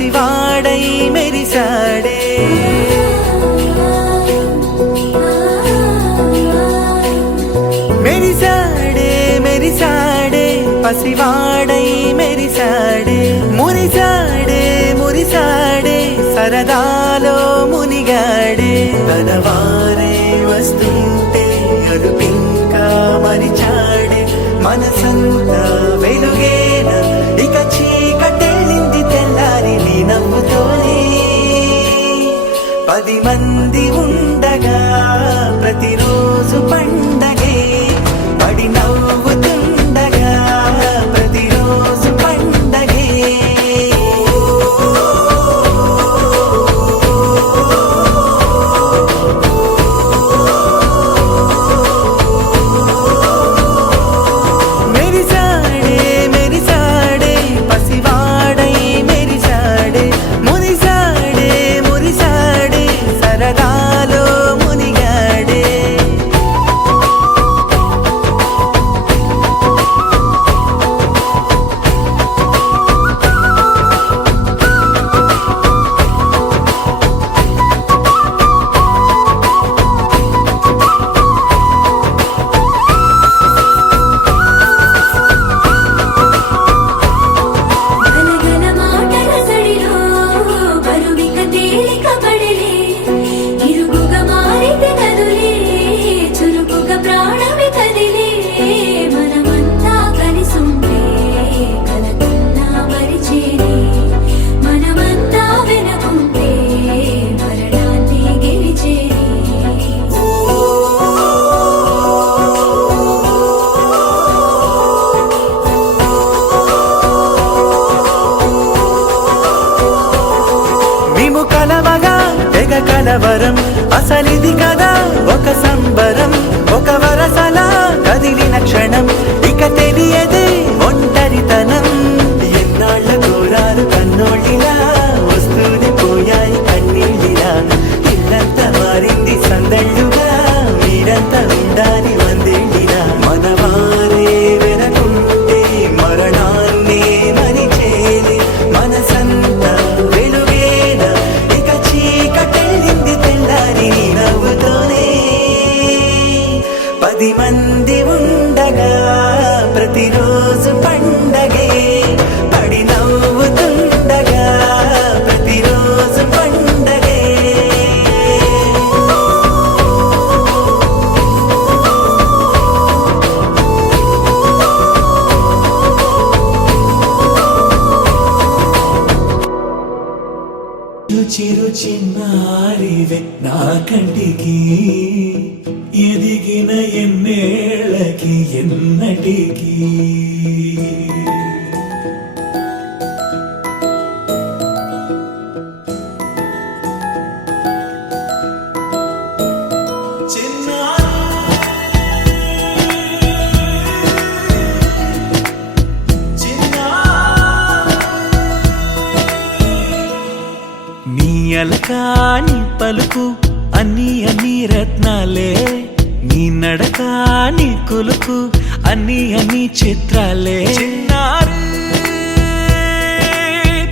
పసివాడై మెరిసాడే మెరిసాడే మెరిసాడే పసివాడై మెరిసాడే మురిసాడే మురిసాడే సరదాలో మునిగాడే తనవారే వస్తుంటే అదుపింకా మరిచాడే మనసంతా వెలుగేన ఇక చీకటెళ్ళింది తెల్లారి నీ నవ్వుతోనే 10 మంది ఉండగా ప్రతిరోజు పండగే పడి నవ్వుతుండగా ప్రతిరోజు పండగే మెరిసాడే మెరిసాడే పసివాడై మెరిసాడే మురిసాడే మురిసాడే సరదాలో మునిగాడే గలగల మాటల సడిలో బరువిక తేలిక పడలే ఇరుగుగా మారితే కదులే చురుకుగా ప్రాణమి కదిలే మనమంతా కలిసుంటే కలకన్నా మరిచేనే మనమంతా వెనకుంటే మరణాన్ని గెలిచేనే మేము కలవగా తెగ కలవరం అసలిది కదా ఒక సంబరం ఒక వరసలా కదిలిన క్షణం ఇక తెలియదే ఒంటరితనం ఎన్నాళ్ళ కోరారు కన్నోళ్ళిలా వస్తూనే పోయాయి కన్నీళ్ళిలా ఇల్లంతా మారింది సందళ్ళుగా మీరంతా ఉండాలి వందేళ్ళిలా మనవారే వెనకుంటే మరణాన్నే మరిచేలే మనసంతా వెలుగేన ఇక చీకటెళ్ళింది తెల్లారి నీ నవ్వుతోనే 10 మంది ఉండగా ప్రతిరోజు పండగే పడి నవ్వుతుండగా ప్రతిరోజు పండగే రుచి రుచి నారివే నా కంటికి ఎదిగిన ఎన్నేళ్ళకి ఎన్నటికి నీ అలకా నీ పలుకు అన్ని అన్ని రత్నాలే నీ నడక నీ కులుకు అన్ని అన్ని చిత్రాలే చిన్నారు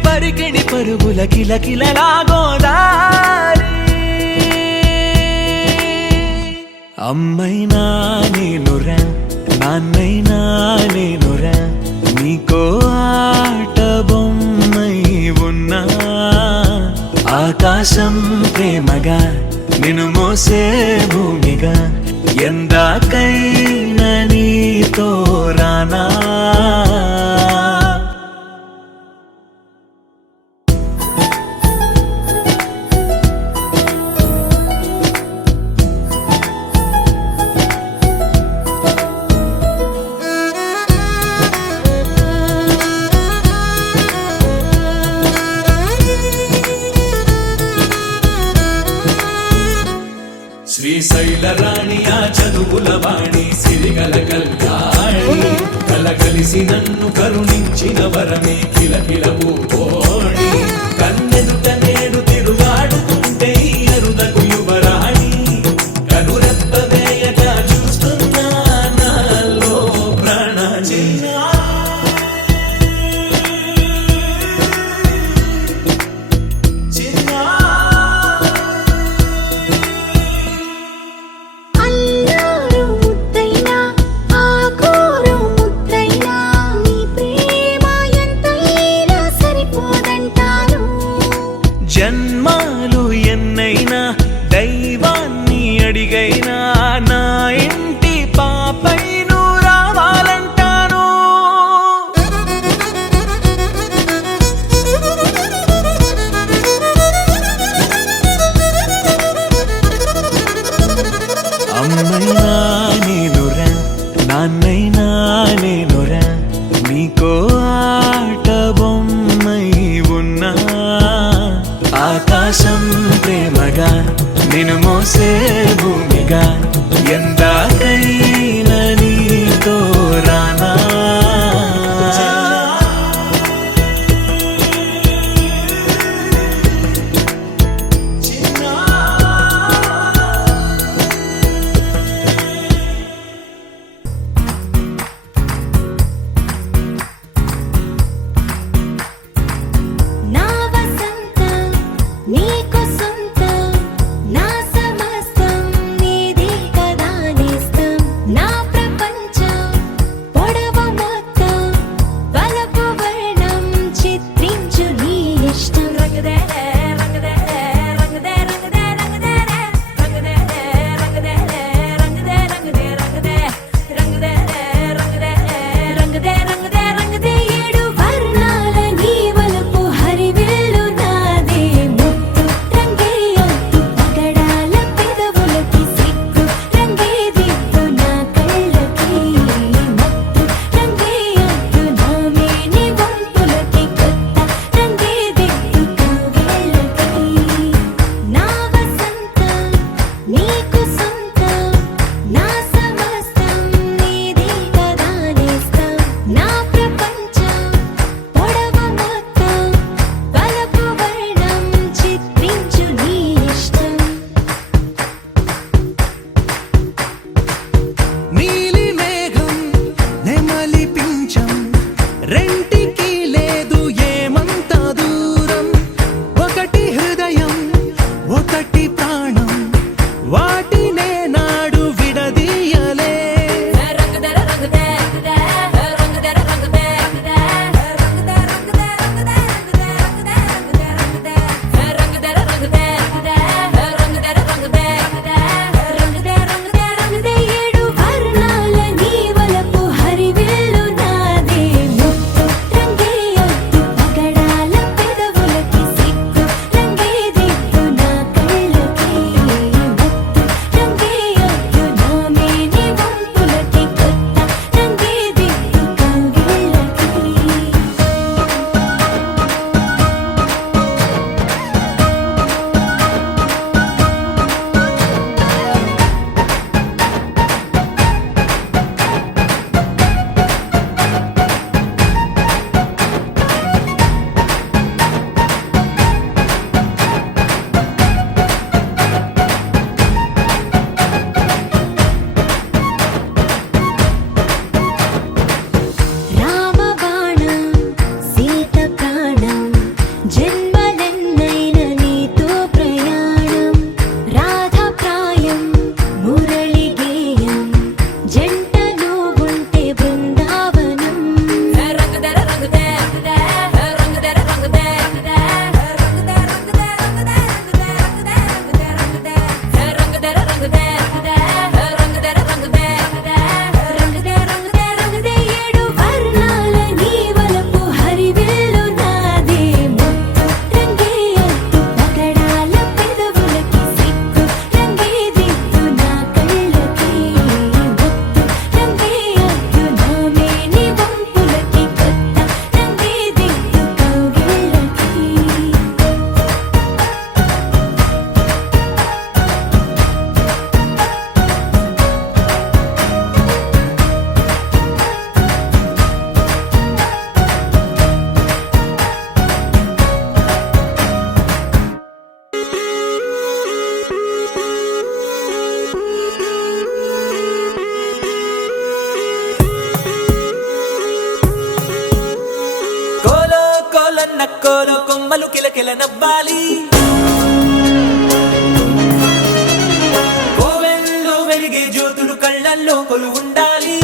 పరికిణి పరుగుల కిలకిలలా గోదారి అమ్మైనా నేనురా నాన్నైనా నేనురా నీకో ఆట బొమ్మై ఉన్నా ఆకాశం ప్రేమగా నిన్ను మోసే భూమిగా ఎందాకైనా నీతో రానా శ్రీశైల రాణి ఆ చదువుల వాణి సిరిగల కళ్యాణి కలగలిసి నన్ను కరుణించిన వరమే కిలకిల పూకోణి కన్నెదుట నేడు తిరుగాడుతుంటే అరుదకు యువరాణి కనురెప్ప వేయగా చూస్తున్నా నాలో ప్రాణ చిన్న సొంతం నా సమస్తం నీదే కదా నేస్తం నా ప్రపంచం పొడవు మొత్తం వలపు వర్ణం చిత్రించు నీ ఇష్టం నీలి మేఘం నెమలి పించం రెంటికి లేదు ఏమంత దూరం ఒకటి హృదయం ఒకటి ప్రాణం వాటినే నాడు విడదీయలే రంగుదర రంగుదే రంగుదర రంగుదే రంగుదర రంగుదే ఏడు వర్ణాల నీ వలపు హరివిల్లు నాదే ముత్తు రంగేయొద్దు పగడాల పెదవులకి సిగ్గు రంగేదిద్దు నా కళ్ళకి ముత్తు రంగేయొద్దు నా మేని వంపులకి కొత్త రంగేదిద్దు కౌగిళ్ళకి రామబాణం సీత ప్రాణం జన్మలెన్నైన నీతో ప్రయాణం రాధప్రాయం మురళి గేయం జంటలో ఉంటే బృందావనం రంగుదర రంగుదే రంగుదర రంగుదే రంగుదర రంగుదే ఏడు వర్ణాల నీ వలపు హరివిల్లు నాదే ముత్తు రంగేయొద్దు పగడాల పెదవులకి సిగ్గు రంగేదిద్దు నా కళ్ళకి ముత్తు రంగేయొద్దు నా మేని వంపులకి కొత్త రంగేదిద్దు కౌగిళ్ళకి కోలో కోలన్న కోలో కొమ్మలు కిలకిల నవ్వాలి కోవెల్లో వెలిగే జ్యోతులు కళ్ళల్లో కొలువుండాలి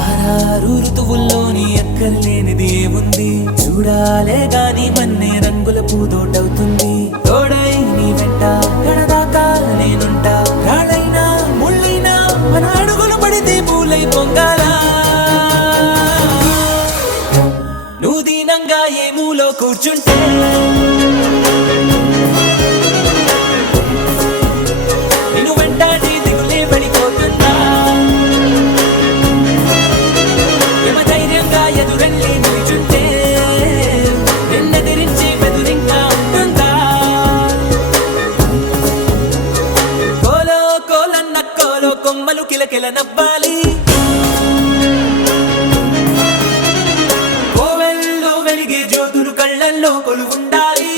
ఆరారు ఋతువుల్లోని ఎక్కర్లేనిది ఏముంది చూడాలే గాని మన్నే రంగుల పూదోటవుతుంది తోడై నీ వెంట గడదాకా నేనుంటా రాళ్ళైనా ముళ్ళైనా మన అడుగులు పడితే పూలై పొంగాలా నువ్వు దీనంగా ఏ మూలో కూర్చుంటే నిన్ను వెంటాడి దిగులే పడిపోతుందా యమ ధైర్యంగా ఎదురెళ్ళి నిలుచుంటే నిన్నెదిరించి బెదురింకా ఉంటుందా కోలో కోలన్న కోలో కొమ్మలు కిలకిల నవ్వాలి కోవెల్లో వెలిగే జ్యోతులు కళ్ళల్లో కొలువుండాలి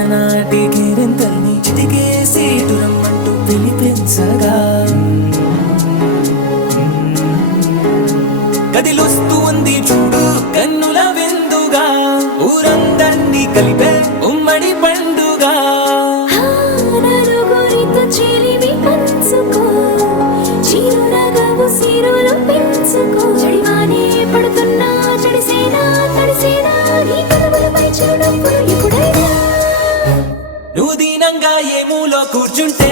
చిన్ననాటి కేరింతల్ని చిటికేసి ఇటు రమ్మంటూ పిలిపించగా కదిలొస్తూ ఉంది చూడు కన్నుల విందుగా ఊరందర్నీ కలిపే ఉమ్మడి పండుగ నలుగురితో చెలిమి పంచుకో చిరునగవు సిరులు పెంచుకో చెడివానే పడుతున్నా చెడిసేనా తడిసేనా నీ కనుమలపై చూడప్పుడు ఎప్పుడైనా నువ్వు దీనంగా ఏ మూలో కూర్చుంటే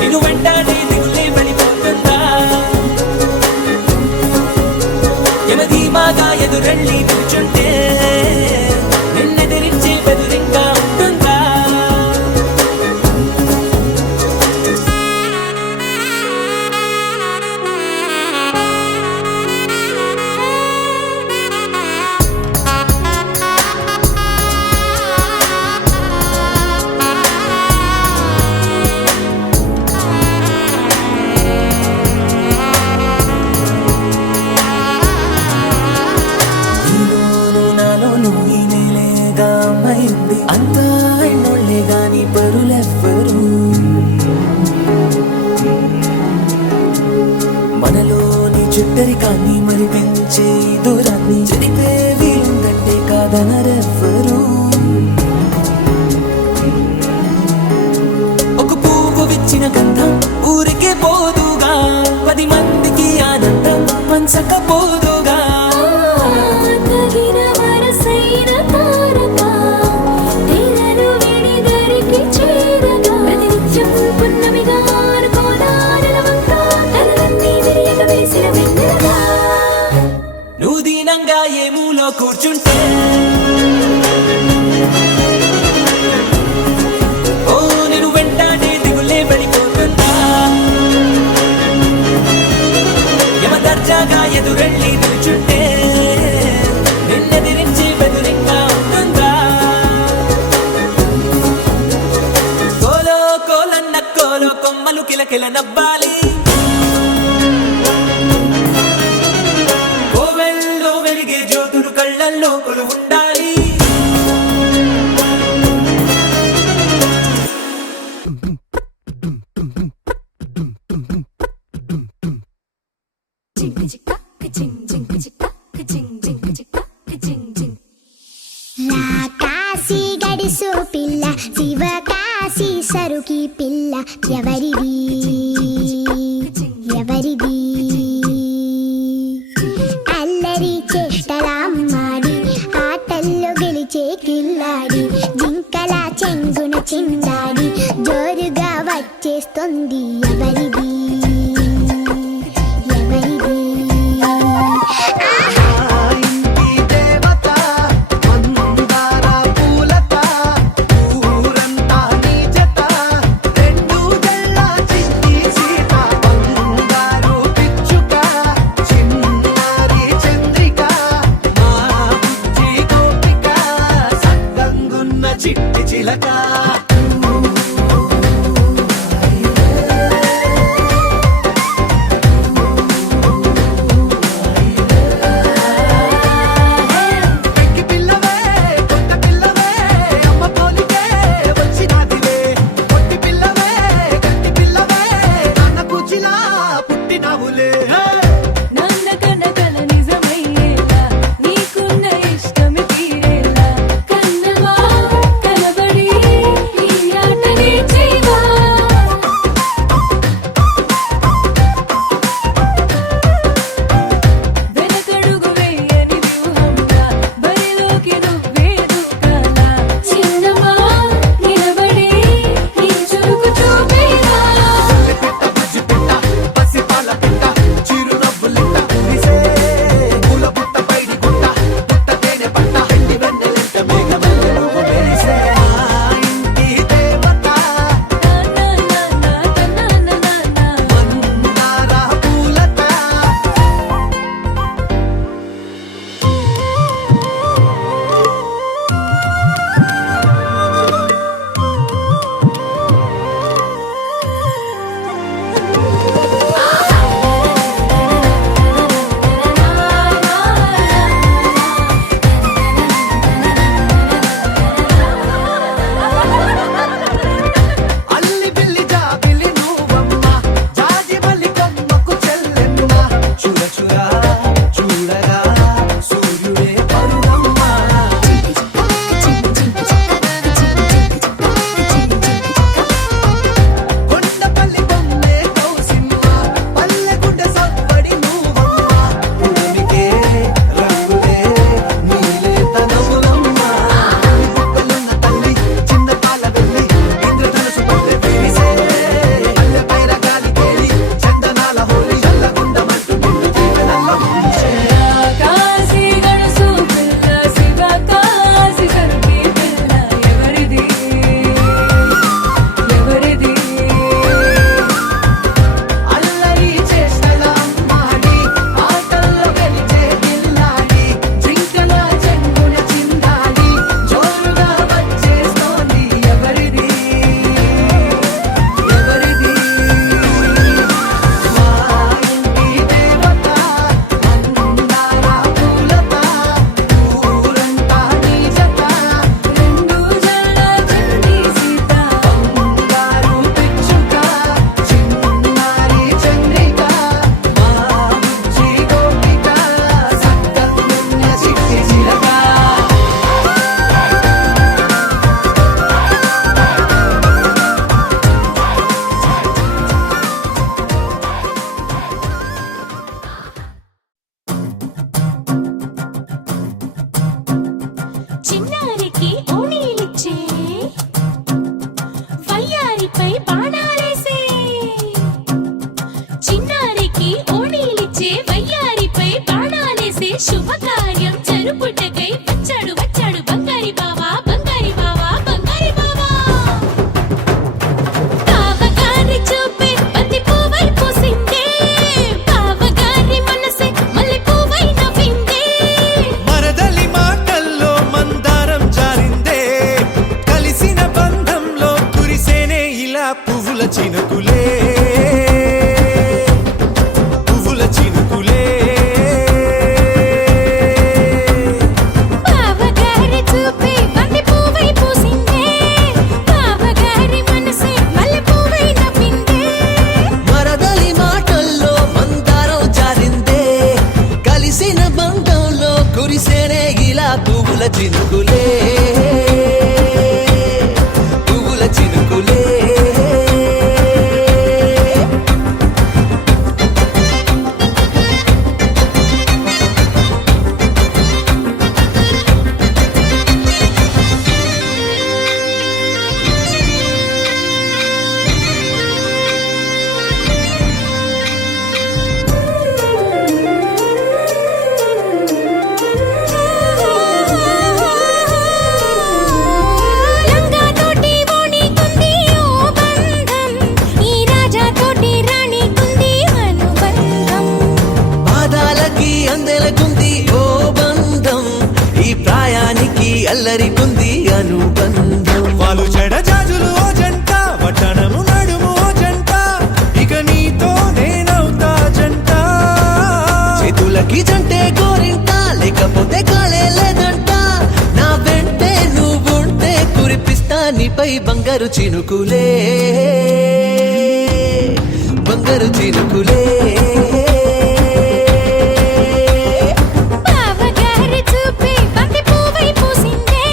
నిన్ను వెంటాడి దిగులే వెళ్ళిపోతుందా యమధీమాగా ఎదురెళ్ళి కూర్చుంటే నిన్నెదిరించే బెదురింగా ఉంటుందా నీలోను నాలోను ఈ నేలేగా అమ్మాయింది అంతా ఎన్నోళ్ళే గాని పరులెవ్వరు మనలోని చుట్టరికాన్ని మరి పెంచే ఈ దూరాన్ని చెరిపే వీలుందంటే కాదనరెవ్వరు ఒక పువ్వు విచ్చిన గంధం ఊరికే పోదుగా 10 మందికి ఆనందం పంచకపోదుగా తగిన వరసైన తారక తెరలు విడిదరికి చేరగా ప్రతినిత్యం పున్నమిగా అనుకోనా నెలవంక తలలన్నీ విరియక వేసిన వెన్నెలగా నువ్వు దీనంగా ఏ మూలో కూర్చుంటే ఓ నేను వెంటాడే దిగులే వెళ్ళిపోతుందా యమదర్జాగా ఎదురెళ్ళి నిల్చుంటే నిన్నెదిరించి బెదురింగా ఉంటుందా కోలో కోలన్న కోలో కొమ్మలు కిలకిల నవ్వాలి కోవెల్లో వెలిగే జ్యోతులు కళ్ళల్లో కొలువుండాలి కాశీ గడిసు పిల్ల శివ కాశీ సరుకి పిల్ల ఎవరిది ఎవరిది అల్లరి చేష్టలామ్మాడి ఆటల్లో గెలిచే కిల్లాడి జింకల చెంగున చిందాడి జోరుగా వచ్చేస్తుంది ఎవరిది ఎవరిది ఇంటి దేవత మందార పూలత ఊరంతా నీ జత రెండు జల్ల చిట్టి సీత బంగారు పిచ్చుక చిన్నారి చంద్రిక మా బుజ్జి గోపిక సద్దంగున్న చిట్టి చిలక శుభకార్యం జరుపుటకై వచ్చాడు వచ్చాడు బంగారి బావా బంగారి బావా బంగారి బావా బావగారి చూపే బంతి పువ్వై పూసిందే బావగారి మనసే మల్లె పువ్వై నవ్విందే మరదలి మాటల్లో మందారం జారిందే కలిసిన బంధంలో కురిసేనే ఇలా పువ్వుల చినుకులే పువ్వుల చినుకులే బావగారి చూపే బంతి పువ్వై పూసిందే బావగారి మనసే మల్లె పువ్వై నవ్విందే మరదలి మాటల్లో మందారం జారిందే కలిసిన బంధంలో కురిసేనే ఇలా పువ్వుల చినుకులే పువ్వుల చినుకులే లంగా తోటి ఓణి కుంది ఓ బంధం ఈ రాజా తోటి రాణి కుంది అనుబంధం పాదాలకి అందెలకుంది ఓ బంధం ఈ ప్రాయానికి అల్లరికుంది అనుబంధం వాళ్ళు చెడజాజులు ఓ జంట వటనము నడుము ఓ జంట ఇక నీతో నేనవుతా జంట చేతులకి జంటే గోరింట లేకపోతే కాలే లేదంట నా వెంటే నువ్వుంటే కురిపిస్తా నీపై బంగారు చినుకులే బంగారు చినుకులే బావగారి చూపే బంతి పువ్వై పూసిందే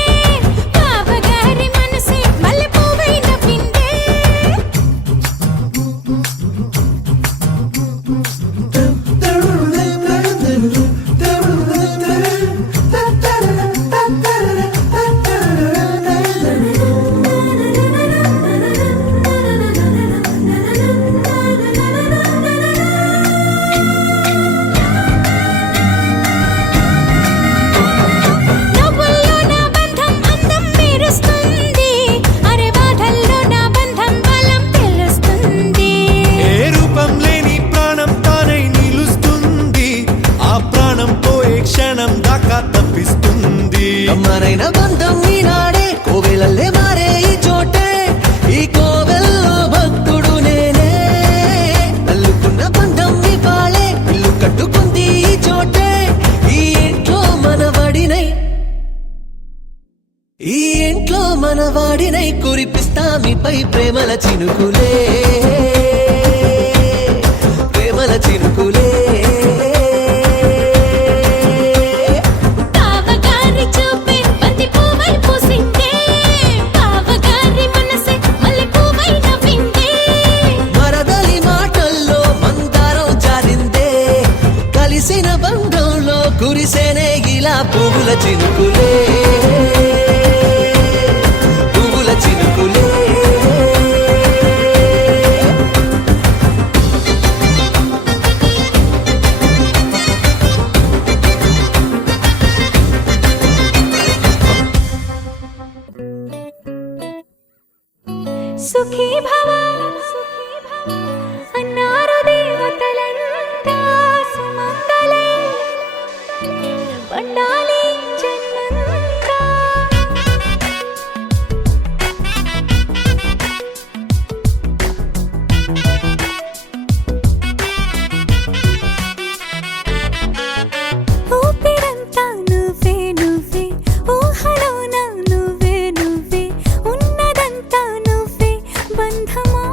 బావగారి మనసే మల్లె పువ్వై నవ్విందే నవ్వుల్లో నా బంధం అందం మెరుస్తుంది అరే బాధల్లో నా బంధం బలం తెలుస్తుంది ఏ రూపం లేని ప్రాణం తానై నిలుస్తుంది ఆ ప్రాణం పోయే క్షణం దాకా తప్పిస్తుంది అమ్మరైన బంధం ఈనాడే కోవెలల్లే మారే ఈ చోటే ఈ కోవెల్లో భక్తుడు నేనే అల్లుకున్న బంధం ఇవాళే ఇల్లు కట్టుకుంది ఈ చోటే ఈ ఇంట్లో మనవాడినై ఈ ఇంట్లో మనవాడినై కురిపిస్తా మీపై ప్రేమల చినుకులే ప్రేమల చినుకులే బావగారి చూపే బంతి పువ్వై పూసిందే బావగారి మనసే మల్లె పువ్వై నవ్విందే మరదలి మాటల్లో మందారం జారిందే కలిసిన బంధంలో కురిసేనే ఇలా పువ్వుల చినుకులే పువ్వుల చినుకులే సుఖీ భవ అన్నారు దేవతలంతా సుమంగళే పండాలి జన్మంతా ఊపిరంతా నువ్వే నువ్వే ఊహలోన నువ్వే నువ్వే ఉన్నదంతా నువ్వే బంధమా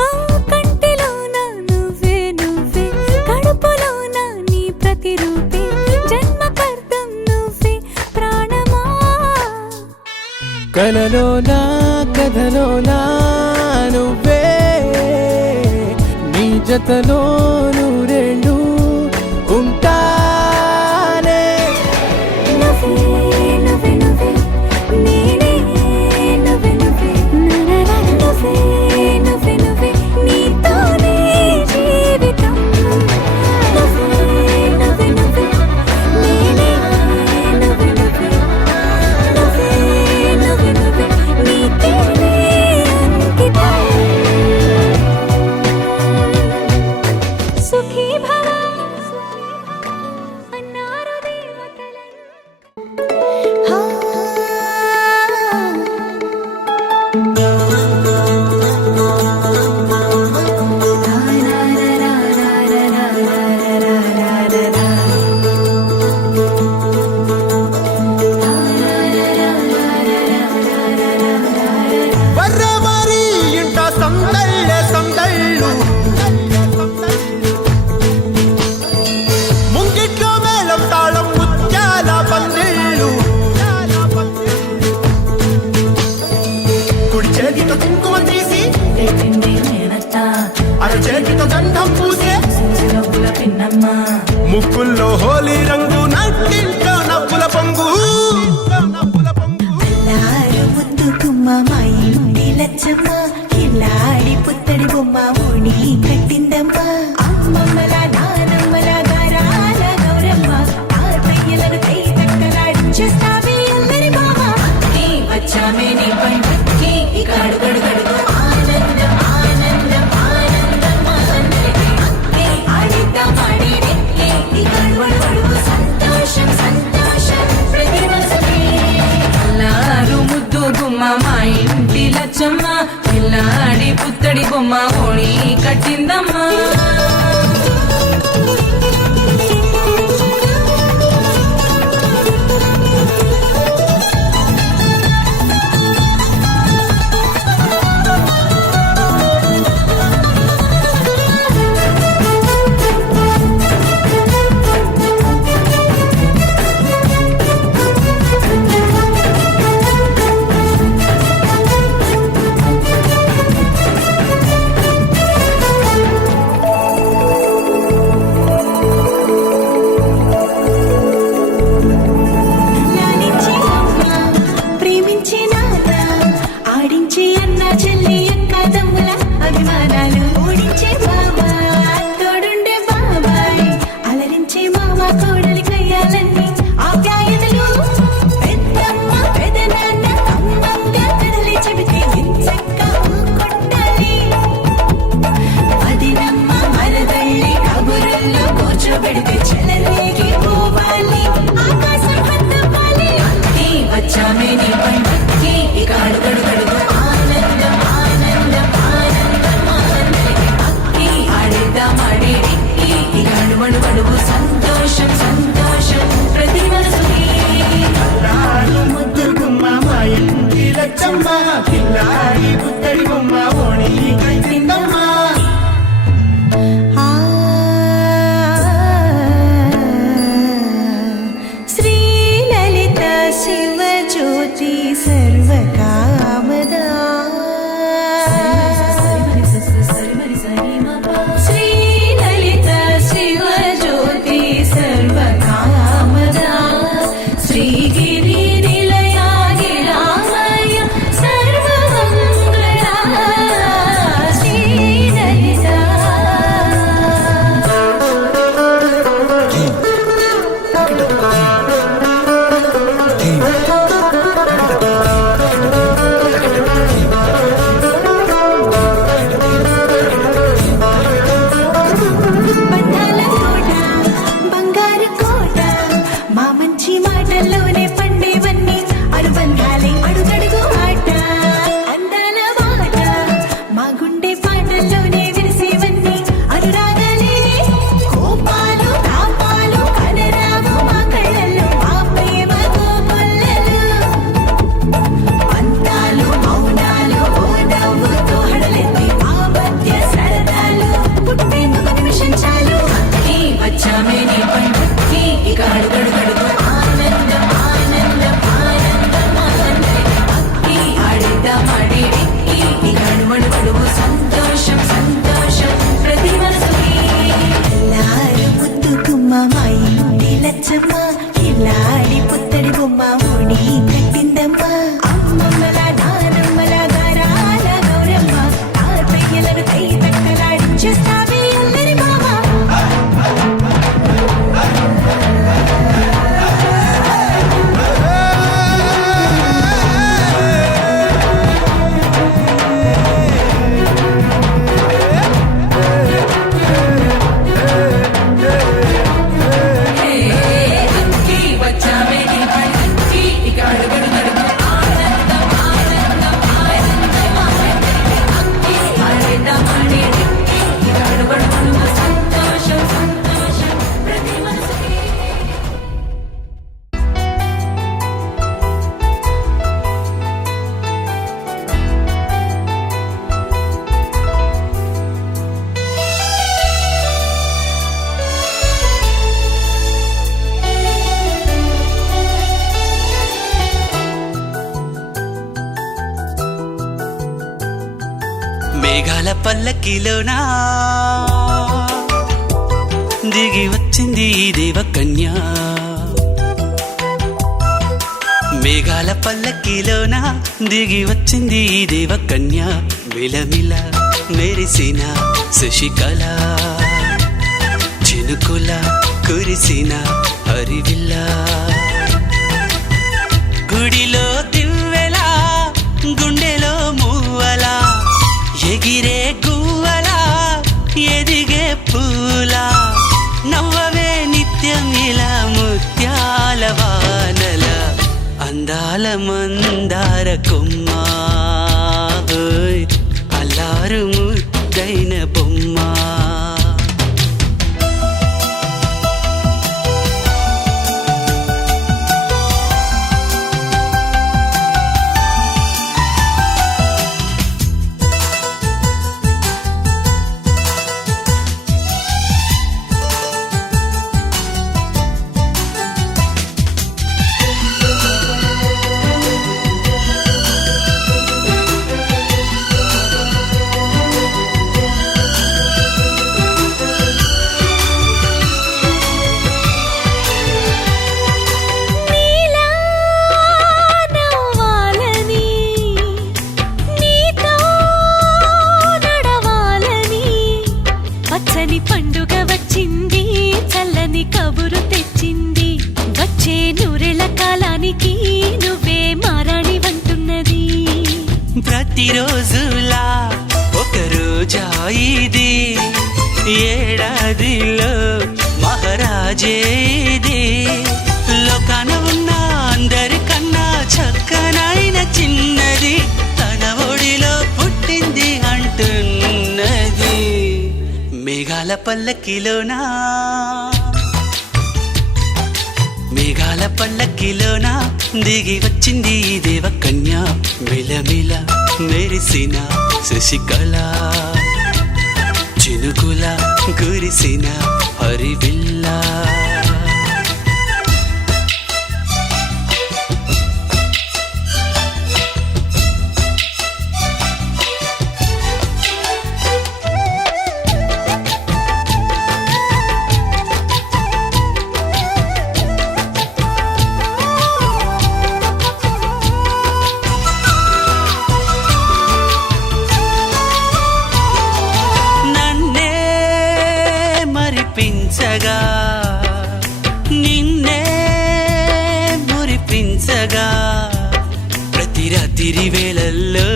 ఆ కంటిలోన నువ్వే నువ్వే కడుపులోన నీ ప్రతిరూపే జన్మకర్తం నువ్వే ప్రాణమా కలలోనా కథలోనా నువ్వే నీ జతలో నూరేళ్ళు ఉంటానే నువ్వే నువ్వే నువ్వే నేనే నువ్వే నువ్వే నరరా నువ్వే నువ్వే నువ్వే నీతోనే జీవితం నువ్వే సింహం పూసే లోపల పిన్నమ్మ ముక్కుల్లో హోలీ రంగు నట్టింట్లో నవ్వుల పొంగు అల్లారు ముద్దు గుమ్మ మా ఇంటి లచ్చమ్మ కిల్లాడి పుత్తడి బొమ్మ ఓణి కట్టిందమ్మ అమ్మమ్మల నానమ్మల గారాల గౌరమ్మ తాతయ్యలను కై తక్కలాడించేస్తావే అందరి బావ నీ వచ్చామే నీ పండుకి ఇక అడుగడుగడుగు ఆనందం ఆనందం ఆనందం అందరికీ అక్కే ఆడిద్దాం ఆడిరే ఇక అడుగడుగడుగు సంతోషం సంతోషం ప్రతి మనసుకి అల్లారు ముద్దు గుమ్మ మా ఇంటి లచ్చమ్మ పిల్లాడి పుత్తడి బొమ్మ ఓణి కట్టిందమ్మా లాలించే అమ్మ ప్రేమించే నాన్న ఆడించే అన్న చెల్లి అక్క తమ్ముల అభిమానాలు ఓడించే బాబా తోడుండే బాబాయ్ అలరించే మామ కోడలి కయ్యాలన్నీ ఆప్యాయతలు పెద్దమ్మ పెదనాన్న అమ్మంగా కదలి చెబితే ఎంచక్కా కొట్టాలి అదినమ్మ మరదళ్ళి కబురుల్లో కూర్చోబెడితే చెలరేగి పోవాలి ఆకాశం హద్దవ్వాలి నీ వచ్చామే నీ పండుకి ఇక అడుగడుగడుగు ఆనందం ఆనందం ఆనందం అందరికీ అక్కి ఆడిద్దాం ఆడేడి ఇక అడుగడుగడుగు సంతోషం సంతోషం ప్రతి మనసుకి ముద్దు గుమ్మ మా ఇంటి లచ్చమ్మ కిల్లాడి పుత్తడి బొమ్మ ఓణి కట్టిందమ్మా శ్రీ లలిత శివ జ్యోతి సర్వకామదా శ్రీ లలిత శివ జ్యోతి సర్వకామదా శ్రీగిరి నిలయాగి రామయ్య సర్వమంగళ శ్రీ లలిత బంధాల కోట బంగారు కోట మా మంచి మాటల్లోనే పండేవన్నీ అనుబంధాలే అడుగడుగు ఆట అందాల మాట మా గుండె పాటల్లోనే విరిసేవన్నీ అనురాగాలే కోపాలు తాపాలు కనరావు మా కళ్ళల్లో మా ప్రేమ కోకొల్లలు అంతాలు మౌనాలు ఓ నవ్వుతో హడలెత్తి మా మధ్య సరదాలు పుట్టేందుకు నిమిషం చాలు నీ వచ్చామే నీ పండుకి ఇక అడుగడుగడుగు ఆనందం ఆనందం ఆనందం అందరికీ అక్కి ఆడిద్దాం ఆడేడి ఇక అడుగడుగడుగు సంతోషం సంతోషం ప్రతి మనసుకి ఎల్లారు ముద్దు గుమ్మ మా ఇంటి లచ్చమ్మ కిల్లాడి పుత్తడి బొమ్మ ఓణి కట్టిందమ్మ అమ్మమ్మల నానమ్మల గారాల గౌరమ్మ తాతయ్యలను కై తక్కలాడించేస్తావే అందరి బావ అక్కి వచ్చామే నీ పండుకి ఇక అడుగడుగడుగు ఆనందం ఆనందం ఆనందం అందరికీ అక్కి ఆడిద్దాం ఆడేడి ఇక అడుగడుగడుగు సంతోషం సంతోషం ప్రతి మనసుకి మేఘాల పల్లకిలోనా దిగి వచ్చింది ఈ దేవకన్య మేఘాల పల్లకిలోన దిగి వచ్చింది ఈ దేవకన్య మిలమిల మెరిసిన శశికళ చినుకుల కురిసిన హరివిల్ల గుడిలో దివ్వెలా గుండెలో మూవలా ఎగిరే గువ్వలా ఎదిగే పూలా నవ్వవే నిత్యం ఇలా ముత్యాల వానల అందాల మందార కొమ్మ అల్లారు ముద్దైన బొమ్మ నీలా నవ్వాలని నీతో నడవాలని పచ్చని పండుగ వచ్చింది చల్లని కబురు తెచ్చింది వచ్చే నూరెళ్ళ కాలానికి నువ్వే మారాణి వంటున్నది ప్రతిరోజులా ఒక రోజా ఇది ఏడాదిలో మహారాజే ఇది లోకాన ఉన్న అందరికన్నా చక్కనైన చిన్నది తన ఒడిలో పుట్టింది అంటున్నది మేఘాల పల్లకిలోనా మేఘాల పల్లకిలోన దిగి వచ్చింది ఈ దేవకన్య మిలమిల మెరిసిన శశికళ చినుకుల కురిసిన హరివిల్ల నన్నే మరిపించగా నిన్నే మురిపించగా ప్రతి రాత్రి వేళల్లో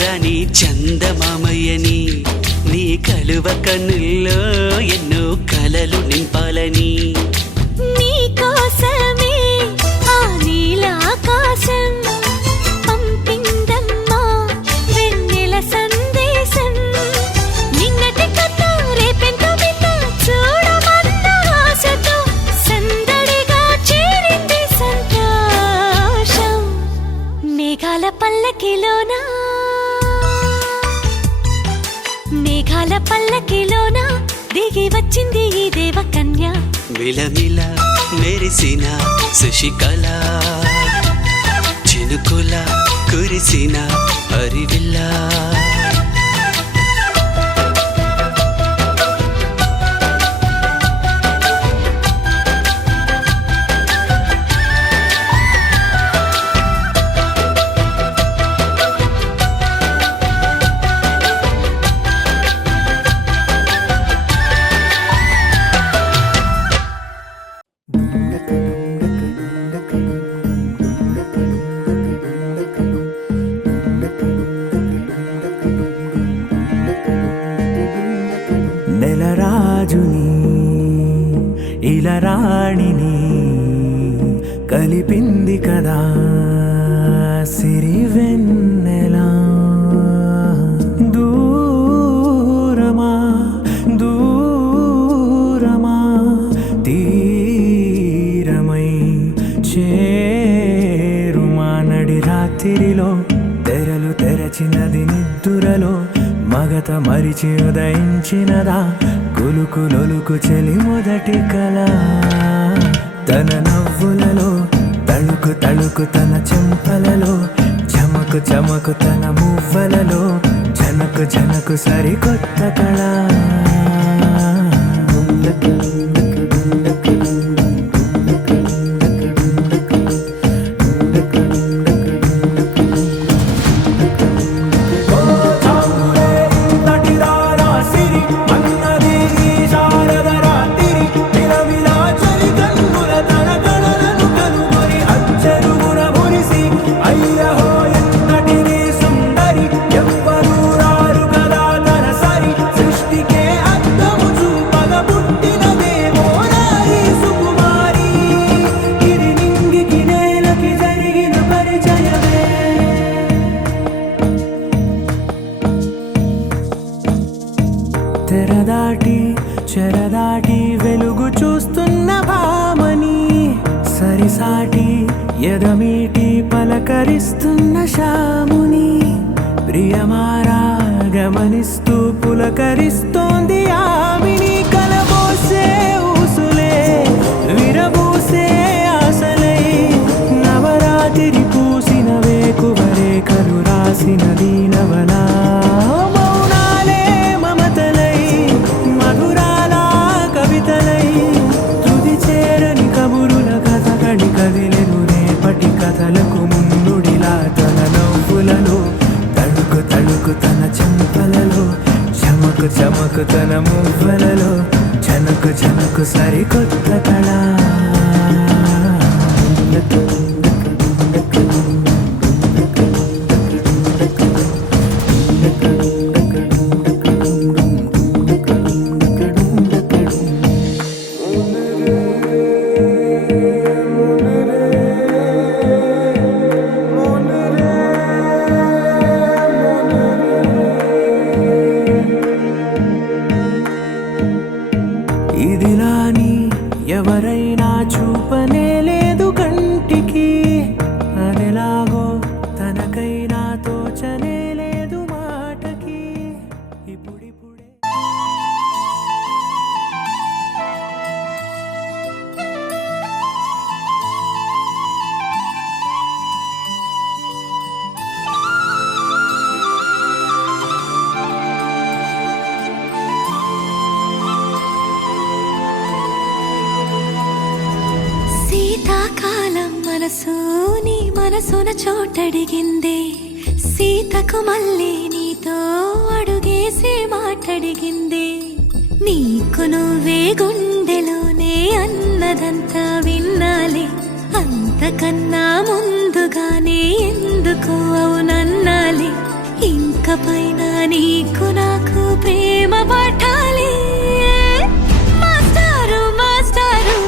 రాణి చందమామయ్యని నీ కలువ కన్నుల్లో ఎన్నో కలలు నింపాలని నీకోసమే ఆ నీలాకాశం పంపిందమ్మా వెన్నెల సందేశం నిన్నటి కథ రేపెంతో వింత చూడమన్న ఆశతో సందడిగా చేరింది సంతోషం మేఘాల పల్లకిలోనా మేఘాల పల్లకిలోన దిగి వచ్చింది ఈ దేవకన్య మిలమిల మెరిసిన శశికళ చినుకుల కురిసిన హరివిల్ల నెలరాజుని ఇలరాణిని కలిపింది కదా సిరివెన్నెలా దూరమా దూరమా తీరమై చేరుమా నడి రాత్రిలో తెరలు తెరచినది నిద్దురలో మగత మరిచి ఉదయించినదా కులుకులొలుకు చెలి మొదటి కళ తన నవ్వులలో తళుకు తళుకు తన చెంపలలో చమకు చమకు తన మువ్వలలో జనకు జనకు సరికొత్త కళ తెరదాటి చెరదాటి వెలుగు చూస్తున్న భామని సరిసాటి ఎదమీటి పలకరిస్తున్న శాముని ప్రియమారా గమనిస్తూ పులకరిస్తోంది ఆమిని కలబోసే ఊసులే విరబూసే ఆశలై నవరాత్రి పూసిన వేకువరేఖలు రాసిన దీనవనా మౌనాలే మమతలై మధురాల కవితలై తుది చేరని కబురుల కథ కడి కదిలెను రేపటి కథలకు ముందుడిలా తన నవ్వులలో తడుకు తడుకు తన చెంపలలో చమకు చమకు తన మువ్వలలో చనకు చనకు సరికొత్త కళ ఇదిలాని ఎవరైనా చూపనే లేదు కంటికి అదెలాగో తనకైనా తోచనే లేదు మాటకి ఇప్పుడిప్పుడే శీతాకాలం మనసు నీ మనసున చోటడిగిందే సీతకు మళ్ళీ నీతో అడుగేసి మాటడిగిందే నీకు నువ్వే గుండెలోనే అన్నదంతా విన్నాలే అంతకన్నా ముందుగానే ఎందుకు అవునన్నాలే ఇంక పైన నీకు నాకు ప్రేమ పాఠాలే మాస్టారు మాస్టారు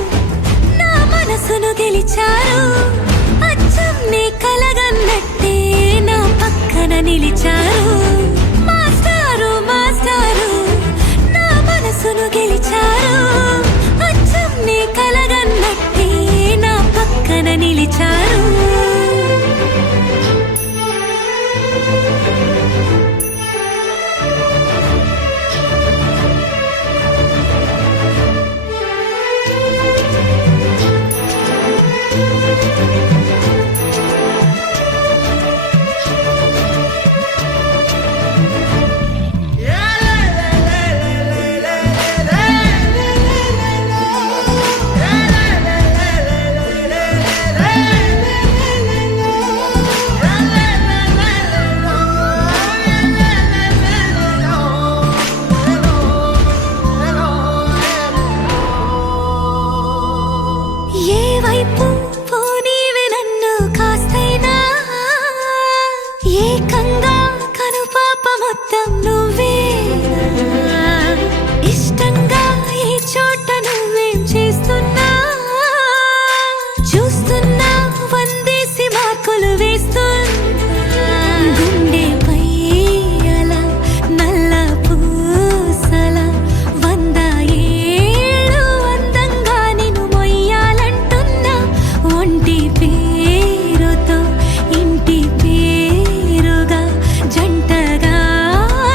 నా మనసును గెలిచారు అచ్చం నీ కలగన్నట్టే నా పక్కన నిలిచారు మాస్టారు మాస్టారు నా మనసును గెలిచారు అచ్చం నీ కలగన్నట్టే నా పక్కన నిలిచారు ఏ వైపు పోనీవే నన్ను కాస్తైనా ఏకంగా కనుపాప మొత్తం నువ్వే ఇష్టంగా ఏ చోట నువ్వేం చేస్తున్నా చూస్తున్నా వందేసి మార్కులు వేస్తున్నా గుండెపై అలా నల్ల పూసల 100 ఏళ్ళు అందంగా నిన్ను మొయ్యాలంటున్నా ఒంటి పేరుతో ఇంటి పేరుగా జంటగా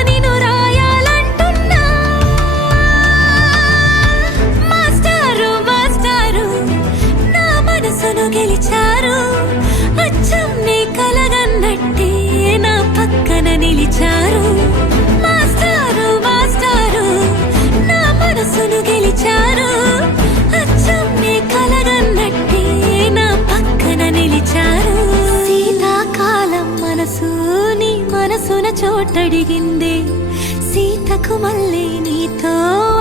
నిన్ను రాయాలంటున్నా మాస్టారు మాస్టారు నా మనసును గెలిచారు అచ్చం నీ కలగన్నట్టే నా పక్కన నిలిచారు మాస్టారు మాస్టారు నా మనసును గెలిచారు అచ్చం నీ కలగన్నట్టే నా పక్కన నిలిచారు శీతాకాలం మనసు నీ మనసున చోటడిగిందే సీతకు మళ్ళీ నీతో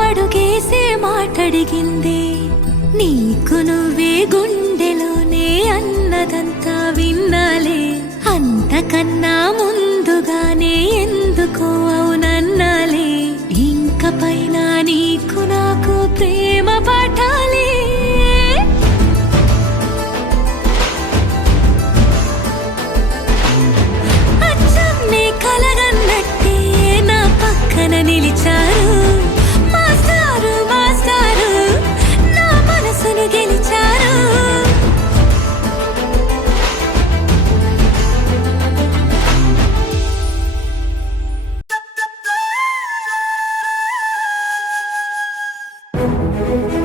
అడుగేసే మాటడిగిందే నీకు నువ్వే గుండెలోనే అన్నదంతా విన్నాలే అంతకన్నా ముందుగానే ఎందుకు అవునన్నాలే ఇంక పైన నీకు నాకు ప్రేమ పాఠాలే అచ్చం నీ కలగన్నట్టే నా పక్కన నిలిచారు ఆ